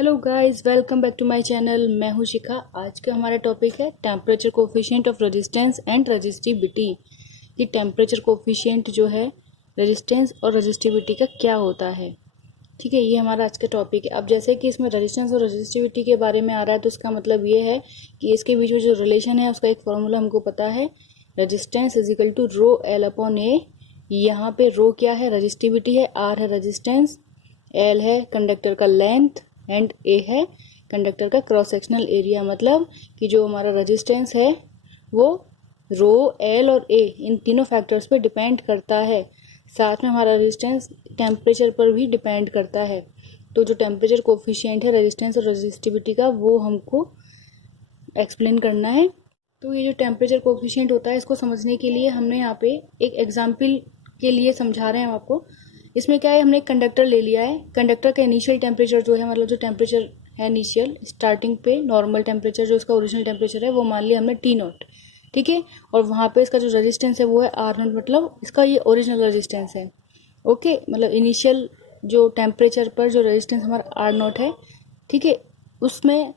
Hello guys, welcome back to my channel. मैं हूं शिखा। आज का हमारा टॉपिक है temperature coefficient of resistance and resistivity. कि टेम्परेचर कोफिशिएंट जो है रेजिस्टेंस और रेजिस्टिविटी का क्या होता है। ठीक है, ये हमारा आज का टॉपिक है। अब जैसे कि इसमें रेजिस्टेंस और रेजिस्टिविटी के बारे में आ रहा है, तो इसका मतलब ये है कि इसके बीच में जो रिलेशन है उसका एक फॉर्मूला हमको पता है। Resistance is equal to rho l upon a. यहाँ पे रो क्या है? रेजिस्टिविटी है। आर है रेजिस्टेंस, एल है कंडक्टर का लेंथ एंड ए है कंडक्टर का क्रॉस सेक्शनल एरिया। मतलब कि जो हमारा रेजिस्टेंस है वो रो, एल और ए इन तीनों फैक्टर्स पे डिपेंड करता है। साथ में हमारा रेजिस्टेंस टेम्परेचर पर भी डिपेंड करता है। तो जो टेम्परेचर कोफिशिएंट है रेजिस्टेंस और रेजिस्टिविटी का, वो हमको एक्सप्लेन करना है। तो ये जो टेम्परेचर कोफिशिएंट होता है, इसको समझने के लिए हमने यहाँ पे एक एग्जाम्पल के लिए समझा रहे हैं आपको। इसमें क्या है, हमने एक कंडक्टर ले लिया है। कंडक्टर का इनिशियल टेम्परेचर जो है, मतलब जो टेम्परेचर है इनिशियल स्टार्टिंग पे नॉर्मल टेम्परेचर जो इसका ओरिजिनल टेम्परेचर है, वो मान लिया हमने टी नॉट। ठीक है, और वहाँ पे इसका जो रेजिस्टेंस है वो है आर नॉट, मतलब इसका ये ओरिजिनल रेजिस्टेंस है। ओके, मतलब इनिशियल जो टेम्परेचर पर जो रेजिस्टेंस हमारा आर नॉट है, ठीक है, उसमें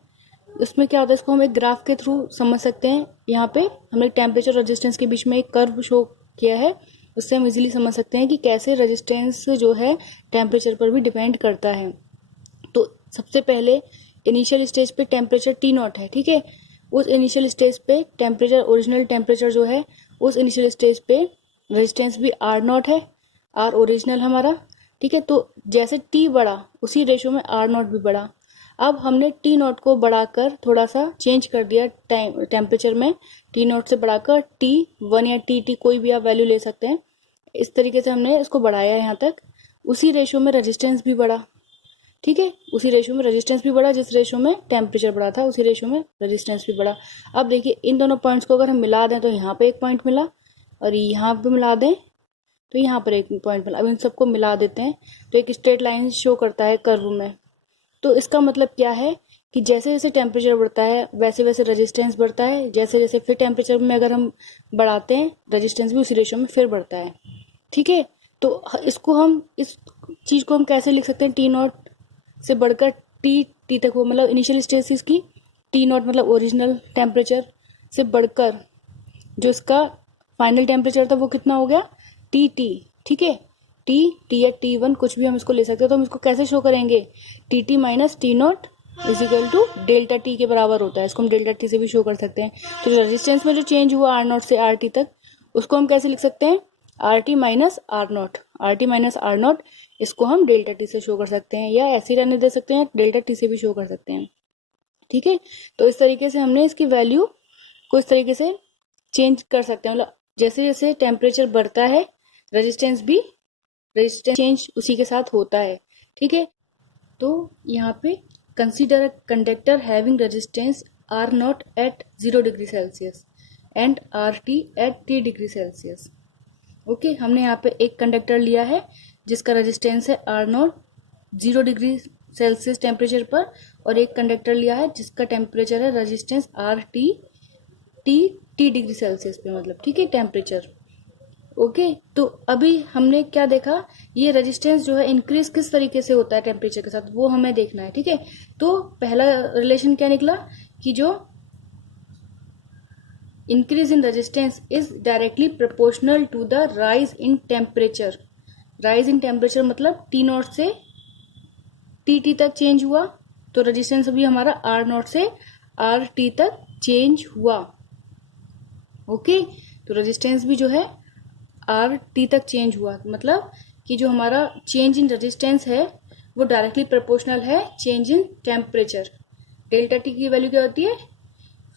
उसमें क्या होता है, इसको हम एक ग्राफ के थ्रू समझ सकते हैं। यहाँ पे हमने टेम्परेचर रेजिस्टेंस के बीच में एक कर्व शो किया है, उससे हम इजीली समझ सकते हैं कि कैसे रेजिस्टेंस जो है टेम्परेचर पर भी डिपेंड करता है। तो सबसे पहले इनिशियल स्टेज पे टेम्परेचर टी नॉट है। ठीक है, उस इनिशियल स्टेज पे टेम्परेचर, ओरिजिनल टेम्परेचर जो है, उस इनिशियल स्टेज पे रेजिस्टेंस भी आर नॉट है, आर ओरिजिनल हमारा। ठीक है, तो जैसे टी बढ़ा उसी रेशो में आर नॉट भी बढ़ा। अब हमने टी नॉट को बढ़ाकर थोड़ा सा चेंज कर दिया टेम्परेचर में। टी नॉट से बढ़ाकर टी वन या टी कोई भी आप वैल्यू ले सकते हैं। इस तरीके से हमने इसको बढ़ाया यहाँ तक। उसी रेशो में रेजिस्टेंस भी बढ़ा। ठीक है, उसी रेशो में रेजिस्टेंस भी बढ़ा, जिस रेशो में टेम्परेचर बढ़ा था उसी रेशो में रेजिस्टेंस भी बढ़ा। अब देखिए, इन दोनों पॉइंट्स को अगर हम मिला दें तो यहाँ पे एक पॉइंट मिला, और यहाँ पे मिला दें तो यहाँ पर एक पॉइंट मिला। अब इन सबको मिला देते हैं तो एक स्ट्रेट लाइन शो करता है कर्व में। तो इसका मतलब क्या है कि जैसे जैसे टेम्परेचर बढ़ता है वैसे वैसे रेजिस्टेंस बढ़ता है। जैसे जैसे फिर टेम्परेचर में अगर हम बढ़ाते हैं, रेजिस्टेंस भी उसी रेशो में फिर बढ़ता है। ठीक है, तो इसको हम, इस चीज को हम कैसे लिख सकते हैं? टी नॉट से बढ़कर टी तक हो, मतलब इनिशियल स्टेज इसकी टी नॉट मतलब ओरिजिनल टेम्परेचर से बढ़कर जो इसका फाइनल टेम्परेचर था वो कितना हो गया? टी। ठीक है, टी या टी वन कुछ भी हम इसको ले सकते हैं। तो हम इसको कैसे शो करेंगे? T minus T not is equal to delta T के बराबर होता है। इसको हम डेल्टा टी से भी शो कर सकते हैं। तो रेजिस्टेंस में जो चेंज हुआ आर नॉट से आर टी तक, उसको हम कैसे लिख सकते हैं? R T minus R not. R T minus R not, इसको हम डेल्टा टी से शो कर सकते हैं, या ऐसे ही रहने दे सकते हैं, डेल्टा टी से भी शो कर सकते हैं। ठीक है, तो इस तरीके से हमने इसकी वैल्यू को इस तरीके से चेंज कर सकते हैं। मतलब जैसे जैसे टेम्परेचर बढ़ता है रेजिस्टेंस भी, रेजिस्टेंस चेंज उसी के साथ होता है। ठीक है, तो यहाँ पे consider a conductor having resistance R not at 0 degree Celsius and R T at T degree Celsius. Okay, हमने यहाँ पे एक कंडक्टर लिया है जिसका रेजिस्टेंस है R not 0 degree Celsius temperature पर, और एक कंडक्टर लिया है जिसका टेम्परेचर है resistance R T T degree Celsius पे, मतलब ठीक है टेम्परेचर। ओके, तो अभी हमने क्या देखा, ये रेजिस्टेंस जो है इंक्रीज किस तरीके से होता है टेम्परेचर के साथ, वो हमें देखना है। ठीक है, तो पहला रिलेशन क्या निकला कि जो increase in resistance is directly proportional to the rise in temperature. Rise in temperature मतलब टी नॉट से टी तक चेंज हुआ, तो रेजिस्टेंस अभी हमारा आर नॉट से आर टी तक चेंज हुआ। ओके, तो रेजिस्टेंस भी जो है आर टी तक चेंज हुआ, मतलब कि जो हमारा चेंज इन रेजिस्टेंस है वो डायरेक्टली प्रोपोर्शनल है change in temperature. Delta T की वैल्यू क्या होती है?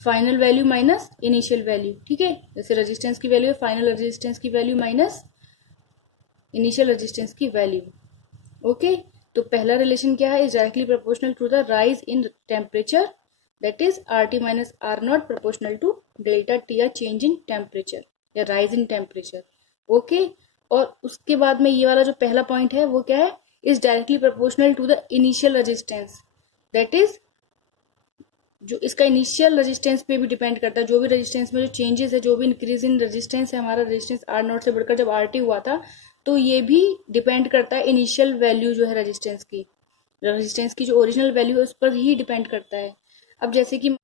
Final value minus initial value. ठीक है, जैसे रेजिस्टेंस की वैल्यू है फाइनल रेजिस्टेंस की वैल्यू माइनस इनिशियल रेजिस्टेंस की वैल्यू। ओके, तो पहला रिलेशन क्या है? Is directly proportional to the rise in temperature, that is R T minus R not proportional to delta T या चेंज इन टेम्परेचर या rise in temperature. Okay, और उसके बाद में ये वाला जो पहला पॉइंट है वो क्या है? Is directly proportional to the initial resistance, that is जो इसका इनिशियल रेजिस्टेंस पे भी डिपेंड करता है। जो भी रेजिस्टेंस में जो चेंजेस है, जो भी इंक्रीज इन रेजिस्टेंस है, हमारा रेजिस्टेंस आर नॉट से बढ़कर जब आर टी हुआ था, तो ये भी डिपेंड करता है इनिशियल वैल्यू जो है रेजिस्टेंस की। रेजिस्टेंस की जो ओरिजिनल वैल्यू है उस पर ही डिपेंड करता है। अब जैसे कि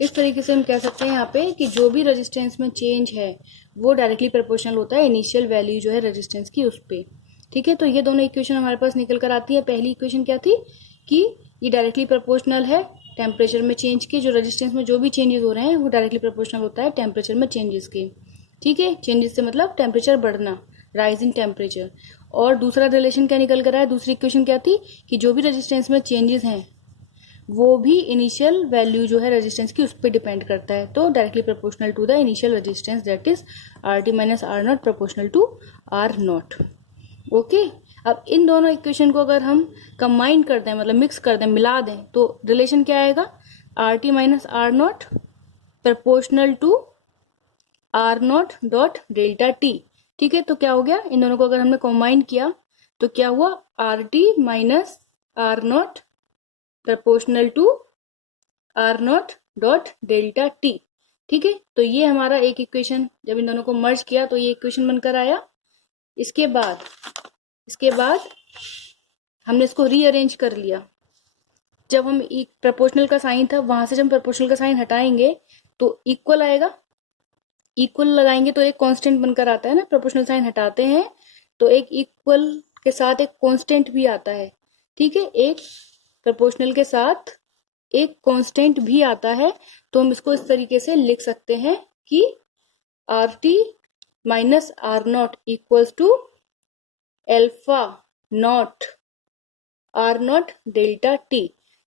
इस तरीके से हम कह सकते हैं यहाँ पे कि जो भी रेजिस्टेंस में चेंज है वो डायरेक्टली प्रोपोर्शनल होता है इनिशियल वैल्यू जो है रेजिस्टेंस की उस पे। ठीक है, तो ये दोनों इक्वेशन हमारे पास निकल कर आती है। पहली इक्वेशन क्या थी कि ये डायरेक्टली प्रोपोर्शनल है टेम्परेचर में चेंज के, जो रेजिस्टेंस में जो भी चेंजेस हो रहे हैं वो डायरेक्टली प्रोपोर्शनल होता है टेम्परेचर में चेंजेस के। ठीक है, चेंजेस से मतलब टेम्परेचर बढ़ना, राइज इन टेम्परेचर। और दूसरा रिलेशन क्या निकल कर आया, दूसरी इक्वेशन क्या थी कि जो भी रेजिस्टेंस में चेंजेस हैं वो भी इनिशियल वैल्यू जो है रेजिस्टेंस की उस पर डिपेंड करता है, तो directly proportional to the initial resistance that is R T minus R not proportional to R not. Okay, अब इन दोनों इक्वेशन को अगर हम कंबाइन कर दें, मतलब मिक्स कर दें, मिला दें, तो रिलेशन क्या आएगा, R T minus R not proportional to R not dot delta T. ठीक है, तो क्या हो गया, इन दोनों को अगर हमने कंबाइन किया तो क्या हुआ, R T minus R not proportional to R not dot delta T. ठीक है, तो ये हमारा एक इक्वेशन, जब इन दोनों को मर्ज किया तो ये इक्वेशन बनकर आया। इसके बाद हमने इसको रीअरेंज कर लिया। जब हम एक प्रोपोर्शनल का साइन था वहां से जब प्रोपोर्शनल का साइन हटाएंगे तो इक्वल आएगा, इक्वल लगाएंगे तो एक कांस्टेंट बनकर आता है ना, प्रोपोर्शनल साइन हटाते हैं तो एक इक्वल के साथ एक कांस्टेंट भी आता है। ठीक है, एक प्रोपोर्शनल के साथ एक कांस्टेंट भी आता है, तो हम इसको इस तरीके से लिख सकते हैं कि R T minus R not equals to alpha not R not delta T.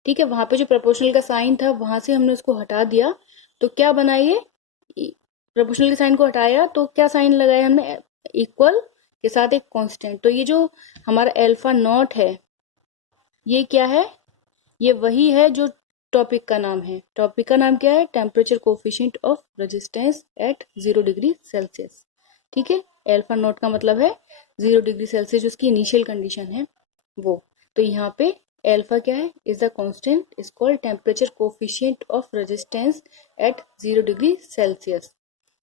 ठीक है, वहां पे जो प्रोपोर्शनल का साइन था वहां से हमने उसको हटा दिया, तो क्या बना, ये प्रोपोर्शनल के साइन को हटाया तो क्या साइन लगाया हमने, इक्वल के साथ एक कांस्टेंट। तो ये जो हमारा एल्फा नॉट है ये क्या है, ये वही है जो टॉपिक का नाम है। टॉपिक का नाम क्या है, temperature coefficient of resistance at 0 degree Celsius. ठीक है, एल्फा नॉट का मतलब है 0 डिग्री सेल्सियस, उसकी इनिशियल कंडीशन है वो। तो यहाँ पे एल्फा क्या है, is the constant is called temperature coefficient of resistance at 0 degree Celsius.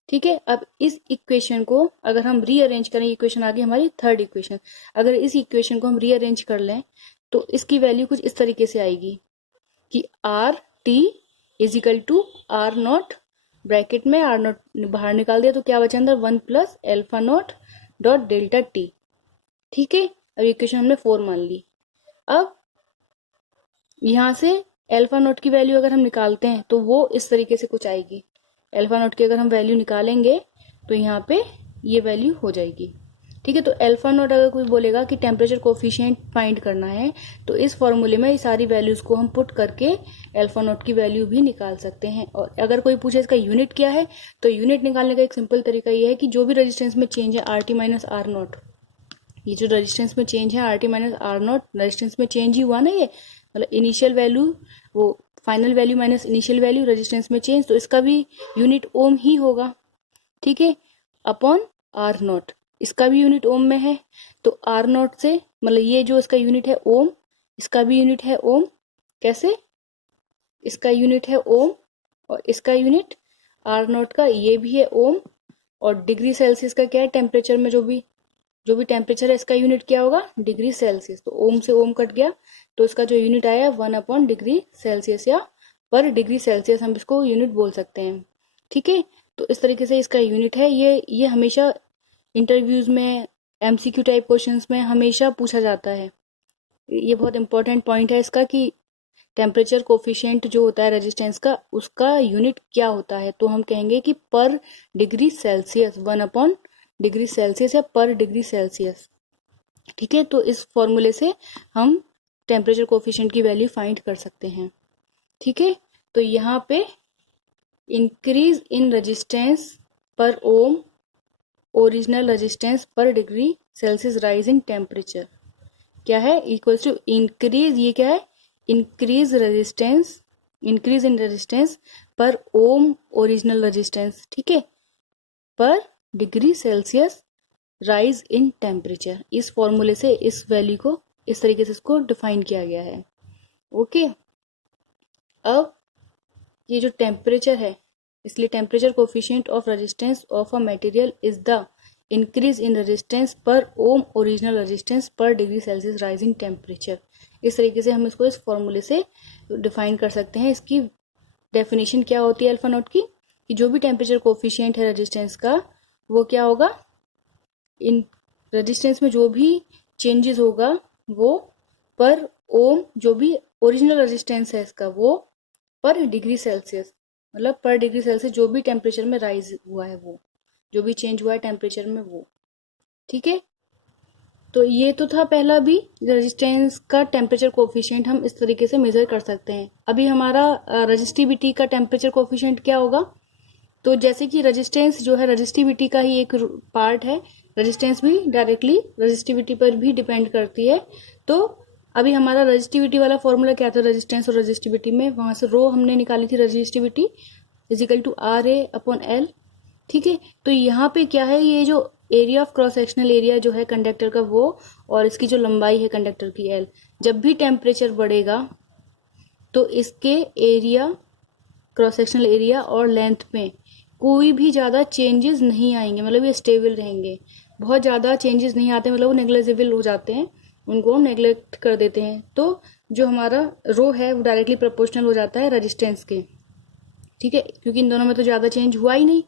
ठीक है, अब इस इक्वेशन को अगर हम रीअरेंज करें, इक्वेशन आ गई हमारी थर्ड इक्वेशन, अगर इस इक्वेशन को हम रीअरेंज कर लें तो इसकी वैल्यू कुछ इस तरीके से आएगी कि R T is equal to R not, bracket में आर नॉट बाहर निकाल दिया तो क्या बचा अंदर, 1 plus alpha not dot delta T. ठीक है, अब इक्वेशन हमने 4 मान ली। अब यहां से एल्फा नॉट की वैल्यू अगर हम निकालते हैं तो वो इस तरीके से कुछ आएगी। एल्फा नॉट की अगर हम वैल्यू निकालेंगे तो यहाँ पे ये वैल्यू हो जाएगी। ठीक है, तो एल्फा नॉट अगर कोई बोलेगा कि टेम्परेचर कोफिशिएंट फाइंड करना है तो इस फॉर्मूले में ये सारी वैल्यूज को हम पुट करके एल्फा नॉट की वैल्यू भी निकाल सकते हैं। और अगर कोई पूछे इसका यूनिट क्या है तो यूनिट निकालने का एक सिंपल तरीका ये है कि जो भी रेजिस्टेंस में चेंज है R T minus R not, ये जो रेजिस्टेंस में चेंज है R T minus R not, resistance में चेंज ही हुआ ना, ये मतलब इनिशियल वैल्यू वो final value minus initial value resistance में चेंज, तो इसका भी यूनिट ओम ही होगा। ठीक है, अपॉन आर नॉट, इसका भी यूनिट ओम में है, तो आर नॉट से मतलब ये जो इसका यूनिट है ओम, इसका भी यूनिट है ओम। कैसे, इसका यूनिट है ओम और इसका यूनिट आर नॉट का ये भी है ओम, और डिग्री सेल्सियस का क्या है, टेम्परेचर में जो भी टेम्परेचर है इसका यूनिट क्या होगा, डिग्री सेल्सियस। तो ओम से ओम कट गया तो इसका जो यूनिट आया 1 अपॉन डिग्री सेल्सियस या पर डिग्री सेल्सियस, हम इसको यूनिट बोल सकते हैं। ठीक है, तो इस तरीके से इसका यूनिट है। ये हमेशा इंटरव्यूज में एमसीक्यू टाइप क्वेश्चंस में हमेशा पूछा जाता है। ये बहुत इंपॉर्टेंट पॉइंट है इसका कि टेम्परेचर कोफिशिएंट जो होता है रेजिस्टेंस का उसका यूनिट क्या होता है, तो हम कहेंगे कि पर degree Celsius, 1 upon degree Celsius या पर डिग्री सेल्सियस। ठीक है, तो इस फॉर्मूले से हम टेम्परेचर कोफिशिएंट की वैल्यू फाइंड कर सकते हैं। ठीक है, तो यहाँ पे इंक्रीज इन रेजिस्टेंस पर ओम, ओरिजिनल रेजिस्टेंस पर degree Celsius rise in temperature क्या है, इक्वल्स टू इंक्रीज, ये क्या है, इंक्रीज इन रेजिस्टेंस पर ओम ओरिजिनल रेजिस्टेंस, ठीक है, पर degree Celsius rise in temperature. इस फॉर्मूले से इस वैल्यू को इस तरीके से इसको डिफाइन किया गया है। ओके, अब ये जो टेम्परेचर है, इसलिए temperature coefficient of resistance of a material is the increase in resistance पर ओम ओरिजिनल रेजिस्टेंस पर डिग्री सेल्सियस राइजिंग टेम्परेचर। इस तरीके से हम इसको इस फॉर्मूले से डिफाइन कर सकते हैं। इसकी डेफिनेशन क्या होती है अल्फा नॉट की, कि जो भी टेम्परेचर कोफिशिएंट है रेजिस्टेंस का वो क्या होगा, इन रेजिस्टेंस में जो भी चेंजेस होगा वो पर ओम, जो भी ओरिजिनल रेजिस्टेंस है इसका वो पर डिग्री सेल्सियस, मतलब पर डिग्री सेल्सियस जो भी टेम्परेचर में राइज हुआ है, वो जो भी चेंज हुआ है टेम्परेचर में वो। ठीक है, तो ये तो था पहला भी, रेजिस्टेंस का टेम्परेचर कोफिशिएंट हम इस तरीके से मेजर कर सकते हैं। अभी हमारा रेजिस्टिविटी का टेम्परेचर कोफिशिएंट क्या होगा, तो जैसे कि रेजिस्टेंस जो है रेजिस्टिविटी का ही एक पार्ट है, रेजिस्टेंस भी डायरेक्टली रेजिस्टिविटी पर भी डिपेंड करती है। तो अभी हमारा रेजिस्टिविटी वाला फॉर्मूला क्या था, रेजिस्टेंस और रेजिस्टिविटी में वहां से रो हमने निकाली थी, रेजिस्टिविटी इजिकल टू RA/L। ठीक है, तो यहाँ पे क्या है, ये जो area of cross sectional area जो है कंडक्टर का वो, और इसकी जो लंबाई है कंडक्टर की L, जब भी टेम्परेचर बढ़ेगा तो इसके एरिया, क्रॉस सेक्शनल एरिया और लेंथ में कोई भी ज़्यादा चेंजेस नहीं आएंगे, मतलब ये स्टेबल रहेंगे। बहुत ज़्यादा चेंजेस नहीं आते, मतलब वो नेग्लेजिबल हो जाते हैं, उनको हम नेग्लेक्ट कर देते हैं। तो जो हमारा रो है वो डायरेक्टली प्रोपोर्शनल हो जाता है रेजिस्टेंस के। ठीक है, क्योंकि इन दोनों में तो ज़्यादा चेंज हुआ ही नहीं,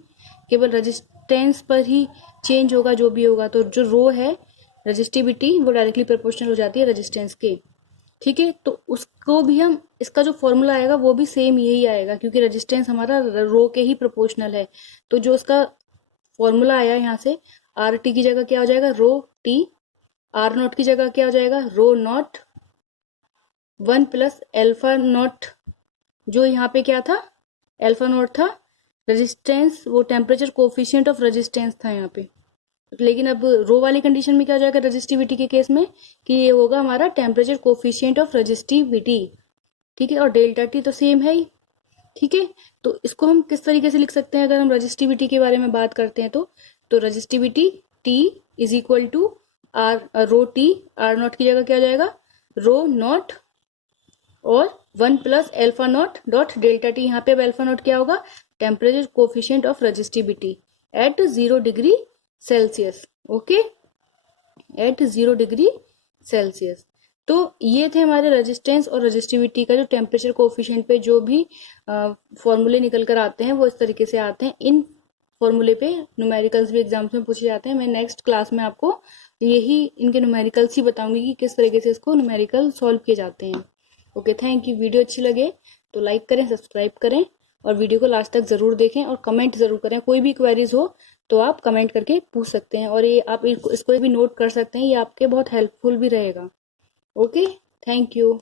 केवल रेजिस्टेंस पर ही चेंज होगा जो भी होगा। तो जो रो है रेजिस्टिविटी वो डायरेक्टली प्रोपोर्शनल हो जाती है रेजिस्टेंस के। ठीक है, तो उसको भी हम, इसका जो फॉर्मूला आएगा वो भी सेम यही आएगा, क्योंकि रेजिस्टेंस हमारा रो के ही प्रोपोर्शनल है। तो जो उसका फॉर्मूला आया यहाँ से, RT की जगह क्या हो जाएगा, रो T, R नॉट की जगह क्या हो जाएगा, rho not 1 plus alpha not, जो यहाँ पे क्या था, एल्फा नॉट था रेजिस्टेंस, वो टेम्परेचर कोफिशिएंट ऑफ रेजिस्टेंस था यहाँ पे। लेकिन अब रो वाली कंडीशन में क्या हो जाएगा रेजिस्टिविटी के केस में, कि ये होगा हमारा टेम्परेचर कोफिशिएंट ऑफ रेजिस्टिविटी। ठीक है, और डेल्टा टी तो सेम है ही। ठीक है, तो इसको हम किस तरीके से लिख सकते हैं, अगर हम रेजिस्टिविटी के बारे में बात करते हैं तो resistivity T is equal to rho T, R naught की जगह क्या हो जाएगा, रो नॉट और 1 plus alpha not dot delta T. यहाँ पे अब एल्फा नॉट क्या होगा, temperature coefficient of resistivity at 0 degree Celsius. Okay, at 0 degree Celsius. तो ये थे हमारे रेजिस्टेंस और रेजिस्टिविटी का जो टेम्परेचर कोफिशिएंट पे जो भी फॉर्मूले निकल कर आते हैं वो इस तरीके से आते हैं। इन फॉर्मूले पे न्यूमेरिकल्स भी एग्जाम्स में पूछे जाते हैं। मैं नेक्स्ट क्लास में आपको यही इनके न्यूमेरिकल्स ही बताऊंगी कि किस तरीके से इसको न्यूमेरिकल सॉल्व किए जाते हैं। Okay, thank you. वीडियो अच्छी लगे तो लाइक करें, सब्सक्राइब करें और वीडियो को लास्ट तक जरूर देखें और कमेंट जरूर करें। कोई भी क्वेरीज हो तो आप कमेंट करके पूछ सकते हैं, और ये आप इसको भी नोट कर सकते हैं, ये आपके बहुत हेल्पफुल भी रहेगा। Okay, thank you.